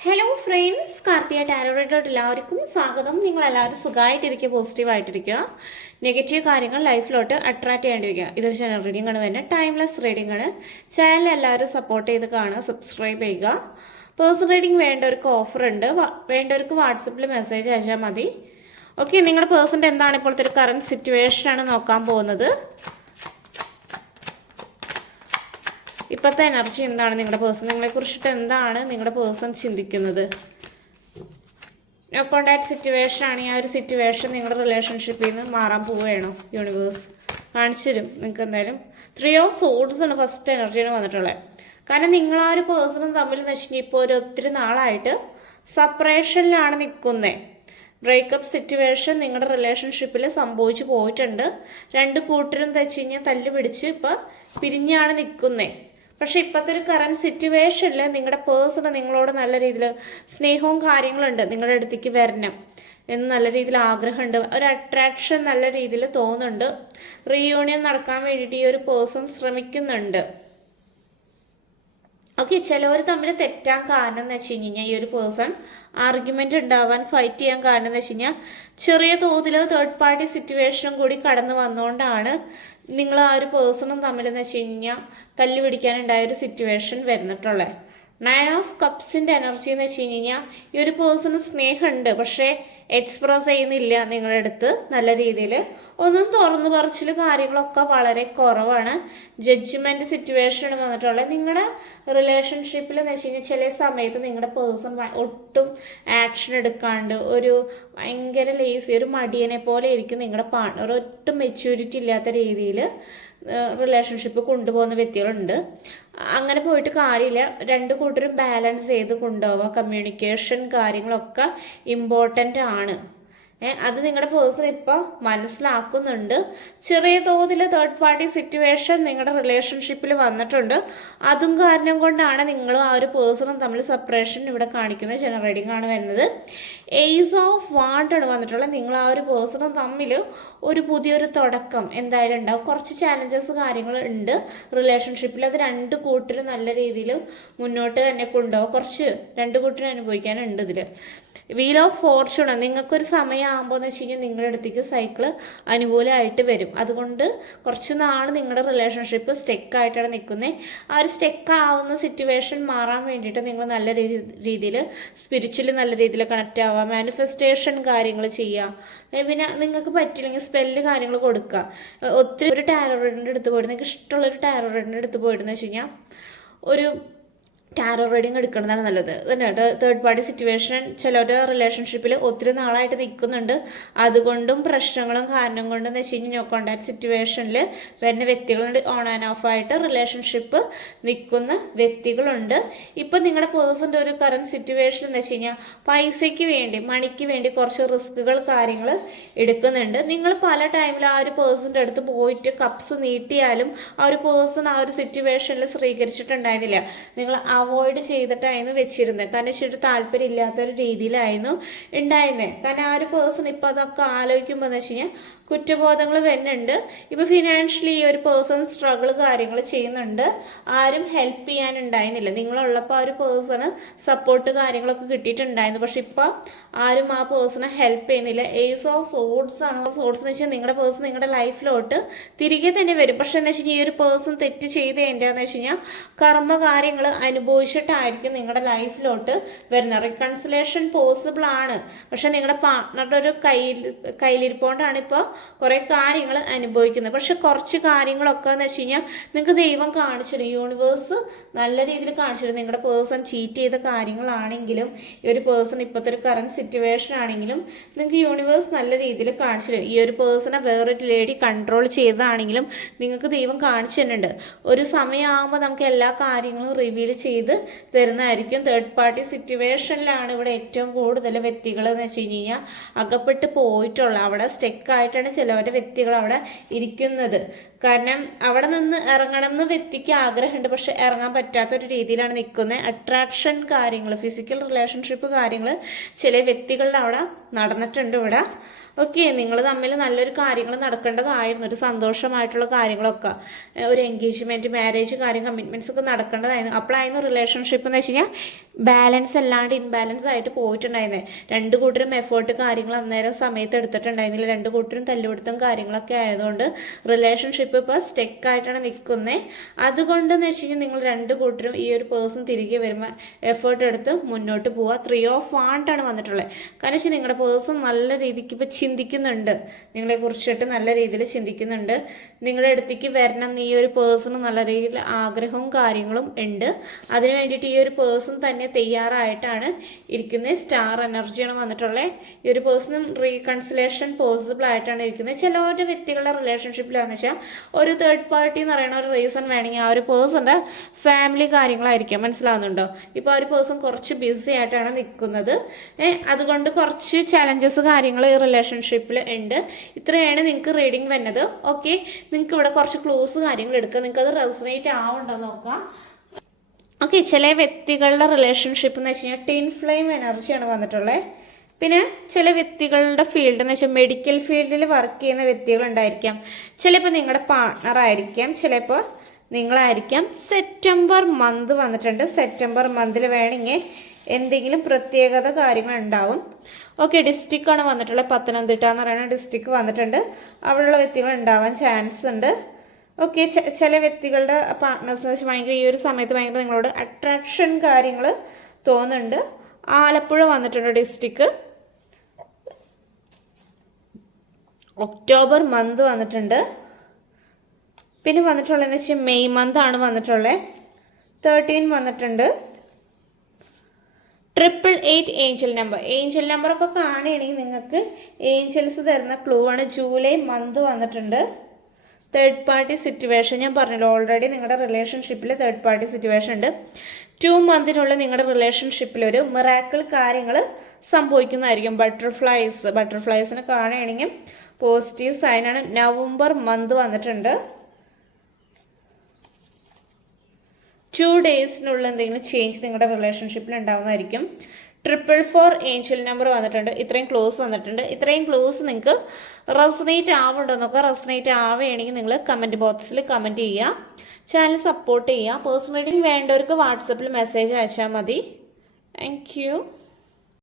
Hello friends, Karthika ടാരോയിലോട്ട് എല്ലാവർക്കും സ്വാഗതം. നിങ്ങളെല്ലാവരും സുഖമായിട്ടിരിക്കുക, പോസിറ്റീവായിട്ടിരിക്കുക. നെഗറ്റീവ് കാര്യങ്ങൾ ലൈഫിലോട്ട് അട്രാക്ട് ചെയ്യേണ്ടിരിക്കുക. ഇതൊരു ജനറൽ റീഡിംഗ് ആണ്, വരുന്നത് ടൈംലെസ് റീഡിംഗ് ആണ്. ചാനൽ എല്ലാവരും സപ്പോർട്ട് ചെയ്ത് കാണുക, സബ്സ്ക്രൈബ് ചെയ്യുക. പേഴ്സണൽ റീഡിംഗ് വേണ്ടവർക്ക് ഓഫർ ഉണ്ട്, വേണ്ടവർക്ക് വാട്സപ്പിൽ മെസ്സേജ് അയച്ചാൽ മതി. ഓക്കെ, നിങ്ങളുടെ പേഴ്സൻ്റെ എന്താണ് ഇപ്പോഴത്തെ ഒരു കറണ്ട് സിറ്റുവേഷനാണ് നോക്കാൻ പോകുന്നത്. ഇപ്പോഴത്തെ എനർജി എന്താണ്, നിങ്ങളുടെ പേഴ്സൺ നിങ്ങളെ കുറിച്ചിട്ട് എന്താണ് നിങ്ങളുടെ പേഴ്സൺ ചിന്തിക്കുന്നത്. നോ കോണ്ടാക്ട് സിറ്റുവേഷൻ ആണ്. ഈ ഒരു സിറ്റുവേഷൻ നിങ്ങളുടെ റിലേഷൻഷിപ്പിൽ നിന്ന് മാറാൻ പോവുകയാണോ? യൂണിവേഴ്സ് കാണിച്ചു തരും നിങ്ങൾക്ക്. എന്തായാലും 3 ഓഫ് സോർഡ്സ് ആണ് ഫസ്റ്റ് എനർജിയാണ് വന്നിട്ടുള്ളത്. കാരണം നിങ്ങൾ ആ ഒരു പേഴ്സണും തമ്മിൽ എന്ന് വെച്ചാൽ ഇപ്പോൾ ഒരു ഒത്തിരി നാളായിട്ട് സെപ്പറേഷനിലാണ് നിൽക്കുന്നത്. ബ്രേക്കപ്പ് സിറ്റുവേഷൻ നിങ്ങളുടെ റിലേഷൻഷിപ്പിൽ സംഭവിച്ചു പോയിട്ടുണ്ട്. രണ്ട് കൂട്ടരും വെച്ച് കഴിഞ്ഞാൽ തല്ലു പിടിച്ച് ഇപ്പം പിരിഞ്ഞാണ് നിൽക്കുന്നത്. പക്ഷെ ഇപ്പോഴത്തെ ഒരു കറണ്ട് സിറ്റുവേഷനിൽ നിങ്ങളുടെ പേഴ്സണ് നിങ്ങളോട് നല്ല രീതിയിൽ സ്നേഹവും കാര്യങ്ങളുണ്ട്. നിങ്ങളുടെ അടുത്തേക്ക് വരണം എന്ന് നല്ല രീതിയിൽ ആഗ്രഹമുണ്ട്. ഒരു അട്രാക്ഷൻ നല്ല രീതിയിൽ തോന്നുന്നുണ്ട്. റീയൂണിയൻ നടക്കാൻ വേണ്ടിയിട്ട് ഈ ഒരു പേഴ്സൺ ശ്രമിക്കുന്നുണ്ട്. ഓക്കെ, ചിലവർ തമ്മിൽ തെറ്റാൻ കാരണം എന്ന് വെച്ച് കഴിഞ്ഞാൽ ഈ ഒരു പേഴ്സൺ ആർഗ്യുമെന്റ് ഉണ്ടാവാൻ ഫൈറ്റ് ചെയ്യാൻ കാരണം എന്ന് വെച്ച് കഴിഞ്ഞാൽ ചെറിയ തോതിൽ തേർഡ് പാർട്ടി സിറ്റുവേഷനും കൂടി കടന്നു വന്നുകൊണ്ടാണ് നിങ്ങൾ ആ ഒരു പേഴ്സണും തമ്മിലെന്ന് വെച്ച് കഴിഞ്ഞാൽ തല്ലു പിടിക്കാനുണ്ടായ ഒരു സിറ്റുവേഷൻ വരുന്നിട്ടുള്ളത്. 9 ഓഫ് കപ്സിൻ്റെ എനർജി എന്ന് വെച്ച് കഴിഞ്ഞാൽ ഈ ഒരു പേഴ്സണ് സ്നേഹമുണ്ട്, പക്ഷേ എക്സ്പ്രസ് ചെയ്യുന്നില്ല നിങ്ങളുടെ അടുത്ത് നല്ല രീതിയിൽ. ഒന്നും തുറന്നു പറച്ചിൽ കാര്യങ്ങളൊക്കെ വളരെ കുറവാണ്. ജഡ്ജ്മെൻറ്റ് സിറ്റുവേഷൻ വന്നിട്ടുള്ളത്. നിങ്ങളുടെ റിലേഷൻഷിപ്പിൽ എന്ന് വെച്ച് കഴിഞ്ഞാൽ ചില സമയത്ത് നിങ്ങളുടെ പേഴ്സൺ ഒട്ടും ആക്ഷൻ എടുക്കാണ്ട് ഒരു ഭയങ്കര ലേസി, ഒരു മടിയനെ പോലെ ആയിരിക്കും നിങ്ങളുടെ പാർട്ണർ. ഒട്ടും മെച്യൂരിറ്റി ഇല്ലാത്ത രീതിയിൽ റിലേഷൻഷിപ്പ് കൊണ്ടുപോകുന്ന വ്യക്തികളുണ്ട്. അങ്ങനെ പോയിട്ട് കാര്യമില്ല. രണ്ട് കൂട്ടരും ബാലൻസ് ചെയ്ത് കൊണ്ടുപോവുക. കമ്മ്യൂണിക്കേഷൻ കാര്യങ്ങളൊക്കെ ഇമ്പോർട്ടൻ്റ് ആണ്. അത് നിങ്ങളുടെ പേഴ്സൺ ഇപ്പോൾ മനസ്സിലാക്കുന്നുണ്ട്. ചെറിയ തോതിൽ തേർഡ് പാർട്ടി സിറ്റുവേഷൻ നിങ്ങളുടെ റിലേഷൻഷിപ്പിൽ വന്നിട്ടുണ്ട്. അതും കാരണം കൊണ്ടാണ് നിങ്ങളും ആ ഒരു പേഴ്സണും തമ്മിൽ സെപ്പറേഷൻ ഇവിടെ കാണിക്കുന്ന ജനറേറ്റിംഗ് ആണ് വരുന്നത്. ഏസ് ഓഫ് വാണ്ടാണ് വന്നിട്ടുള്ളത്. നിങ്ങൾ ആ ഒരു പേഴ്സണും തമ്മിൽ ഒരു പുതിയൊരു തുടക്കം എന്തായാലും ഉണ്ടാവും. കുറച്ച് ചാലഞ്ചസ് കാര്യങ്ങൾ ഉണ്ട് റിലേഷൻഷിപ്പിൽ. അത് രണ്ട് കൂട്ടരും നല്ല രീതിയിൽ മുന്നോട്ട് തന്നെ കൊണ്ടുപോകും. കുറച്ച് രണ്ട് കൂട്ടരും അനുഭവിക്കാനുണ്ട് ഇതിൽ. വീൽ ഓഫ് ഫോർച്യൂൺ, നിങ്ങൾക്കൊരു സമയമാകുമ്പോൾ എന്ന് വെച്ച് കഴിഞ്ഞാൽ നിങ്ങളുടെ അടുത്തേക്ക് സൈക്കിള് അനുകൂലമായിട്ട് വരും. അതുകൊണ്ട് കുറച്ച് നാൾ നിങ്ങളുടെ റിലേഷൻഷിപ്പ് സ്റ്റെക്കായിട്ടാണ് നിൽക്കുന്നത്. ആ ഒരു സ്റ്റെക്കാവുന്ന സിറ്റുവേഷൻ മാറാൻ വേണ്ടിയിട്ട് നിങ്ങൾ നല്ല രീതിയിൽ സ്പിരിച്വലി നല്ല രീതിയിൽ കണക്റ്റ് ആവുക, മാനിഫെസ്റ്റേഷൻ കാര്യങ്ങൾ ചെയ്യുക. പിന്നെ നിങ്ങൾക്ക് പറ്റില്ലെങ്കിൽ സ്പെല്ല് കാര്യങ്ങൾ കൊടുക്കുക. ഒത്തിരി ഒരു ടാരോ റീഡിൻ്റെ അടുത്ത് പോയിട്ട് നിങ്ങൾക്ക് ഇഷ്ടമുള്ളൊരു ടാരോ റീഡിൻ്റെ അടുത്ത് പോയിട്ടെന്ന് വെച്ച് കഴിഞ്ഞാൽ ഒരു ടാരോ റീഡിങ് എടുക്കുന്നതാണ് നല്ലത്. തന്നെ തേർഡ് പാർട്ടി സിറ്റുവേഷൻ ചിലരുടെ റിലേഷൻഷിപ്പിൽ ഒത്തിരി നാളായിട്ട് നിൽക്കുന്നുണ്ട്. അതുകൊണ്ടും പ്രശ്നങ്ങളും കാരണം കൊണ്ടും എന്ന് വെച്ച് കഴിഞ്ഞാൽ നോ കോണ്ടാക്ട് സിറ്റുവേഷനിൽ വരുന്ന വ്യക്തികളുണ്ട്. ഓൺ ആൻഡ് ഓഫ് ആയിട്ട് റിലേഷൻഷിപ്പ് നിൽക്കുന്ന വ്യക്തികളുണ്ട്. ഇപ്പം നിങ്ങളുടെ പേഴ്സൻ്റെ ഒരു കറണ്ട് സിറ്റുവേഷൻ എന്ന് വെച്ച് കഴിഞ്ഞാൽ പൈസയ്ക്ക് വേണ്ടി, മണിക്ക് വേണ്ടി കുറച്ച് റിസ്കുകൾ കാര്യങ്ങൾ എടുക്കുന്നുണ്ട്. നിങ്ങൾ പല ടൈമിൽ ആ ഒരു പേഴ്സൻ്റെ അടുത്ത് പോയിട്ട് കപ്സ് നീട്ടിയാലും ആ ഒരു പേഴ്സൺ ആ ഒരു സിറ്റുവേഷനിൽ സ്വീകരിച്ചിട്ടുണ്ടായിരുന്നില്ല. നിങ്ങൾ അവോയ്ഡ് ചെയ്തിട്ടായിരുന്നു വെച്ചിരുന്നത്. കാരണം ഇച്ചിരി താല്പര്യം ഇല്ലാത്തൊരു രീതിയിലായിരുന്നു ഉണ്ടായിരുന്നത്. കാരണം ആ ഒരു പേഴ്സൺ ഇപ്പോൾ അതൊക്കെ ആലോചിക്കുമ്പോൾ എന്ന് വെച്ച് കഴിഞ്ഞാൽ കുറ്റബോധങ്ങൾ വരുന്നുണ്ട്. ഇപ്പോൾ ഫിനാൻഷ്യലി ഈ ഒരു പേഴ്സൺ സ്ട്രഗിൾ കാര്യങ്ങൾ ചെയ്യുന്നുണ്ട്. ആരും ഹെൽപ്പ് ചെയ്യാനുണ്ടായിരുന്നില്ല. നിങ്ങളുള്ളപ്പോൾ ആ ഒരു പേഴ്സണ് സപ്പോർട്ട് കാര്യങ്ങളൊക്കെ കിട്ടിയിട്ടുണ്ടായിരുന്നു. പക്ഷെ ഇപ്പോൾ ആരും ആ പേഴ്സണെ ഹെൽപ്പ് ചെയ്യുന്നില്ല. ഏസ് ഓഫ് സോർഡ്സ് ആണ്. സോർഡ്സ് എന്ന് വെച്ചാൽ നിങ്ങളുടെ പേഴ്സൺ നിങ്ങളുടെ ലൈഫിലോട്ട് തിരികെ തന്നെ വരും. പക്ഷെ എന്ന് വെച്ച് കഴിഞ്ഞാൽ ഈ ഒരു പേഴ്സൺ തെറ്റ് ചെയ്ത് എന്താണെന്ന് വെച്ച് കഴിഞ്ഞാൽ കർമ്മകാര്യങ്ങൾ അനുഭവിച്ചിട്ടായിരിക്കും നിങ്ങളുടെ ലൈഫിലോട്ട് വരുന്നത്. റിക്കൺസിലേഷൻ പോസിബിൾ ആണ്. പക്ഷെ നിങ്ങളുടെ പാർട്ട്ണറുടെ ഒരു കയ്യിലിരിപ്പോണ്ടാണ് ഇപ്പോൾ കുറേ കാര്യങ്ങൾ അനുഭവിക്കുന്നത്. പക്ഷെ കുറച്ച് കാര്യങ്ങളൊക്കെ എന്ന് വെച്ച് കഴിഞ്ഞാൽ നിങ്ങൾക്ക് ദൈവം കാണിച്ചിരും. യൂണിവേഴ്സ് നല്ല രീതിയിൽ കാണിച്ചിരും. നിങ്ങളുടെ പേഴ്സൺ ചീറ്റ് ചെയ്ത കാര്യങ്ങളാണെങ്കിലും ഈ ഒരു പേഴ്സൺ ഇപ്പോഴത്തെ ഒരു കറണ്ട് സിറ്റുവേഷൻ ആണെങ്കിലും നിങ്ങൾക്ക് യൂണിവേഴ്സ് നല്ല രീതിയിൽ കാണിച്ചിരും. ഈ ഒരു പേഴ്സണെ വേറൊരു ലേഡി കൺട്രോൾ ചെയ്തതാണെങ്കിലും നിങ്ങൾക്ക് ദൈവം കാണിച്ചു തരുന്നുണ്ട്. ഒരു സമയമാകുമ്പോൾ നമുക്ക് എല്ലാ കാര്യങ്ങളും റിവീൽ ചെയ്ത് തരുന്നതായിരിക്കും. തേർഡ് പാർട്ടി സിറ്റുവേഷനിലാണ് ഇവിടെ ഏറ്റവും കൂടുതൽ വ്യക്തികൾ എന്ന് വെച്ച് കഴിഞ്ഞാൽ അകപ്പെട്ട് പോയിട്ടുള്ള, അവിടെ സ്റ്റെക്കായിട്ടാണ് ചിലവരുടെ വ്യക്തികൾ അവിടെ ഇരിക്കുന്നത്. കാരണം അവിടെ നിന്ന് ഇറങ്ങണം എന്ന് വ്യക്തിക്ക് ആഗ്രഹമുണ്ട്, പക്ഷെ ഇറങ്ങാൻ പറ്റാത്തൊരു രീതിയിലാണ് നിൽക്കുന്നത്. അട്രാക്ഷൻ കാര്യങ്ങൾ, ഫിസിക്കൽ റിലേഷൻഷിപ്പ് കാര്യങ്ങൾ ചില വ്യക്തികളുടെ അവിടെ നടന്നിട്ടുണ്ട് ഇവിടെ. ഓക്കെ, നിങ്ങൾ തമ്മിൽ നല്ലൊരു കാര്യങ്ങൾ നടക്കേണ്ടതായിരുന്നു, ഒരു സന്തോഷമായിട്ടുള്ള കാര്യങ്ങളൊക്കെ, ഒരു എൻഗേജ്മെൻറ്റ്, മാരേജ് കാര്യം, കമ്മിറ്റ്മെൻറ്റ്സ് ഒക്കെ നടക്കേണ്ടതായിരുന്നു. അപ്പോഴായിരുന്നു റിലേഷൻഷിപ്പ് എന്ന് വെച്ച് കഴിഞ്ഞാൽ ബാലൻസ് അല്ലാണ്ട് ഇൻബാലൻസ് ആയിട്ട് പോയിട്ടുണ്ടായിരുന്നത്. രണ്ട് കൂട്ടരും എഫേർട്ട് കാര്യങ്ങൾ അന്നേരം സമയത്ത് എടുത്തിട്ടുണ്ടായിരുന്നില്ല. രണ്ട് കൂട്ടരും തല്ലുപിടുത്തം കാര്യങ്ങളൊക്കെ ആയതുകൊണ്ട് റിലേഷൻഷിപ്പ് ഇപ്പോൾ സ്റ്റെക്കായിട്ടാണ് നിൽക്കുന്നത്. അതുകൊണ്ടെന്ന് വെച്ച് കഴിഞ്ഞാൽ നിങ്ങൾ രണ്ട് കൂട്ടരും ഈ ഒരു പേഴ്സൺ തിരികെ വരുമ്പോൾ എഫേർട്ട് എടുത്ത് മുന്നോട്ട് പോവുക. 3 of Wands ആണ് വന്നിട്ടുള്ളത്. കാരണം വെച്ചാൽ നിങ്ങളുടെ പേഴ്സൺ നല്ല രീതിക്ക് ഇപ്പോൾ ചിന്തിക്കുന്നുണ്ട്, നിങ്ങളെക്കുറിച്ചിട്ട് നല്ല രീതിയിൽ ചിന്തിക്കുന്നുണ്ട്. നിങ്ങളുടെ അടുത്തേക്ക് വരണം ഈ ഒരു പേഴ്സണ് നല്ല രീതിയിൽ ആഗ്രഹവും കാര്യങ്ങളും ഉണ്ട്. അതിന് വേണ്ടിയിട്ട് ഈ ഒരു പേഴ്സൺ തന്നെ തയ്യാറായിട്ടാണ് ഇരിക്കുന്നത്. സ്റ്റാർ എനർജിയാണ് വന്നിട്ടുള്ളത്. ഈ ഒരു പേഴ്സണും റീകൺസിലേഷൻ പോസിബിൾ ആയിട്ടാണ് ഇരിക്കുന്നത്. ചിലവരുടെ വ്യക്തികളുടെ റിലേഷൻഷിപ്പിലാണെന്ന് വെച്ചാൽ ഒരു തേർഡ് പാർട്ടി എന്ന് പറയുന്ന ഒരു റീസൺ വേണമെങ്കിൽ ആ ഒരു പേഴ്സൻ്റെ ഫാമിലി കാര്യങ്ങളായിരിക്കും. മനസ്സിലാവുന്നുണ്ടോ? ഇപ്പോൾ ആ ഒരു പേഴ്സൺ കുറച്ച് ബിസി ആയിട്ടാണ് നിൽക്കുന്നത്. അതുകൊണ്ട് കുറച്ച് ചാലഞ്ചസ് കാര്യങ്ങൾ ഈ റിലേഷൻഷിപ്പിൽ ഉണ്ട്. ഇത്രയാണ് നിങ്ങൾക്ക് റീഡിങ് വരുന്നത്. ഓക്കെ, നിങ്ങൾക്ക് ഇവിടെ കുറച്ച് ക്ലൂസ് കാര്യങ്ങൾ എടുക്കുക, നിങ്ങൾക്ക് അത് റെസനേറ്റ് ആവുണ്ടോ നോക്കാം. ഓക്കെ, ചില വ്യക്തികളുടെ റിലേഷൻഷിപ്പ് എന്ന് വെച്ച് കഴിഞ്ഞാൽ ടിൻ ഫ്ലെയിം എനർജിയാണ് വന്നിട്ടുള്ളത്. പിന്നെ ചില വ്യക്തികളുടെ ഫീൽഡ് എന്ന് വെച്ചാൽ മെഡിക്കൽ ഫീൽഡിൽ വർക്ക് ചെയ്യുന്ന വ്യക്തികളുണ്ടായിരിക്കാം. ചിലപ്പോൾ നിങ്ങളുടെ പാർട്ണർ ആയിരിക്കാം, ചിലപ്പോൾ നിങ്ങളായിരിക്കാം. സെപ്റ്റംബർ മന്ത് വന്നിട്ടുണ്ട്. സെപ്റ്റംബർ മന്തിൽ വേണമെങ്കിൽ എന്തെങ്കിലും പ്രത്യേകത കാര്യങ്ങൾ ഉണ്ടാവും. ഓക്കെ, ഡിസ്ട്രിക്റ്റാണ് വന്നിട്ടുള്ളത്. പത്തനംതിട്ട എന്ന് പറയുന്ന ഡിസ്ട്രിക്ട് വന്നിട്ടുണ്ട്. അവിടെയുള്ള വ്യക്തികൾ ഉണ്ടാവാൻ ചാൻസ് ഉണ്ട്. ഓക്കെ, ചില വ്യക്തികളുടെ പാർട്ട്നേഴ്സ് ഭയങ്കര ഈ ഒരു സമയത്ത് ഭയങ്കര നിങ്ങളോട് അട്രാക്ഷൻ കാര്യങ്ങൾ തോന്നുന്നുണ്ട്. ആലപ്പുഴ വന്നിട്ടുണ്ട് ഡിസ്ട്രിക്ട്. ഒക്ടോബർ മന്ത് വന്നിട്ടുണ്ട്. പിന്നെ വന്നിട്ടുള്ളതെന്ന് വെച്ചാൽ മെയ് മന്ത് ആണ് വന്നിട്ടുള്ളത്. 13 വന്നിട്ടുണ്ട്. 888 ഏഞ്ചൽ നമ്പറൊക്കെ കാണുകയാണെങ്കിൽ നിങ്ങൾക്ക് ഏഞ്ചൽസ് തരുന്ന ക്ലൂ ആണ്. ജൂലൈ മന്ത് വന്നിട്ടുണ്ട്. തേർഡ് പാർട്ടി സിറ്റുവേഷൻ ഞാൻ പറഞ്ഞല്ലോ ഓൾറെഡി. നിങ്ങളുടെ റിലേഷൻഷിപ്പിൽ തേർഡ് പാർട്ടി സിറ്റുവേഷൻ ഉണ്ട്. 2 മന്തിനുള്ളിൽ നിങ്ങളുടെ റിലേഷൻഷിപ്പിൽ ഒരു മിറാക്കിൾ കാര്യങ്ങൾ സംഭവിക്കുന്നതായിരിക്കും. ബട്ടർഫ്ലൈസിനെ കാണുകയാണെങ്കിൽ പോസിറ്റീവ് സൈനാണ്. നവംബർ മന്ത് വന്നിട്ടുണ്ട്. 2 ഡേയ്സിനുള്ളിൽ എന്തെങ്കിലും ചേഞ്ച് നിങ്ങളുടെ റിലേഷൻഷിപ്പിൽ ഉണ്ടാവുന്നതായിരിക്കും. 444 ഏഞ്ചൽ നമ്പർ വന്നിട്ടുണ്ട്. ഇത്രയും ക്ലോസ് വന്നിട്ടുണ്ട്. ഇത്രയും ക്ലോസ് നിങ്ങൾക്ക് റെസനേറ്റ് ആവുന്നുണ്ടോ എന്നൊക്കെ. റെസനേറ്റ് ആവുകയാണെങ്കിൽ നിങ്ങൾ കമൻറ്റ് ബോക്സിൽ കമൻറ്റ് ചെയ്യുക. ചാനൽ സപ്പോർട്ട് ചെയ്യുക. പേഴ്സണൽ റീഡിംഗ് വേണ്ടവർക്ക് വാട്സപ്പിൽ മെസ്സേജ് അയച്ചാൽ മതി. Thank you.